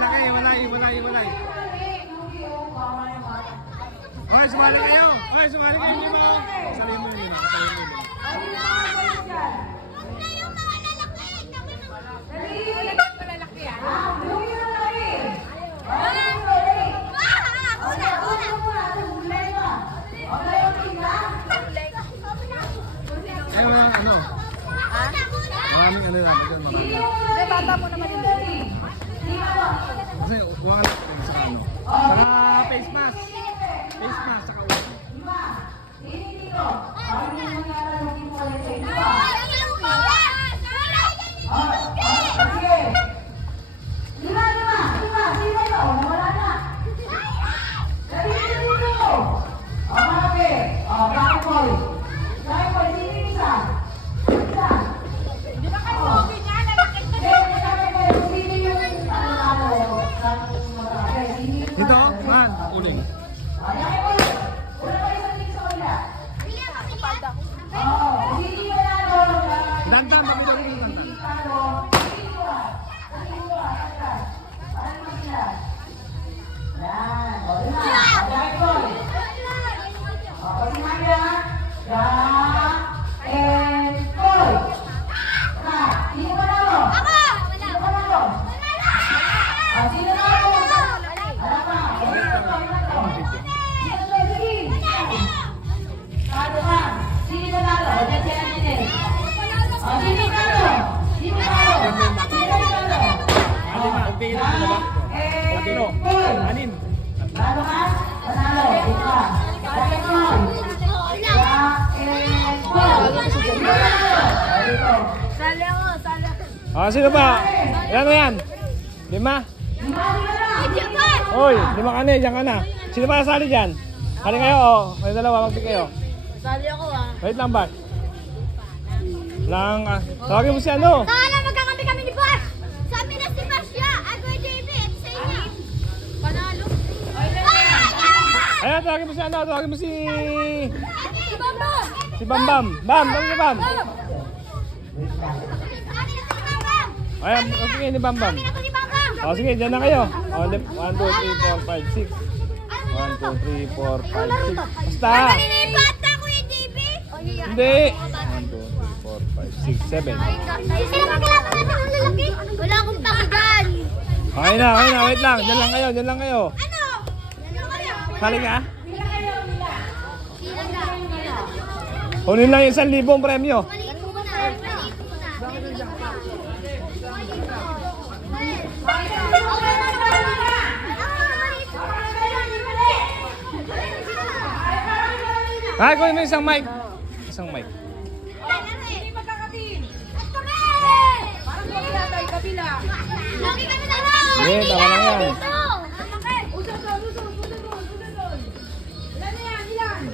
malaki. Walay. Hoy, sumali kayo. Sumali kayo lima. Sali mo lima. Ano? Maraming ano na. Hindi, bata mo naman yung baby. Kasi wala sa ano. Saka face mask. Saka ulo. Dito, man, uling. Dantan, pamilya ko ng dantan. Anim. Sino ba? Ilan na yan? 5? Hoy, 5 ka na, dyan ka na. Sino ba nasali dyan? Kali kayo, may dalawa, magpig kayo. Sali ako Wait lang ba? Tawagin mo si ano? Kala magkakampi kami ni Boss! Sa amin na si Pasya! Ako yung David! Sa inyo! Panalo! Ayan, tawagin mo si ano? Tawagin mo si... Si Bambam! Si Bambam! Bam! Tawagin si Bam! Ayan, sige ni Bambam. Sige, dyan na kayo. 1, 2, 3, 4, 5, 6. 1, 2, 3, 4, 5, 6. Basta! Kanina yung bata ko yung David! Hindi! 1, 2, 3, 4, 5, 6, 7. Sino magkalaban natin ang lalaki? Wala akong pakigan! Okay na. Wait lang. Dyan lang kayo. Ano? Sali ka? Kunin lang yung 1,000 premyo. Maliit mo na. Maliit mo na. Ay, kunin mo isang mic. Hindi magkakatin. Parang kabila tayo, kabila. Lagi kami na lang! Hindi, tama lang yan. Usap doon. Ilan na yan? Ilan?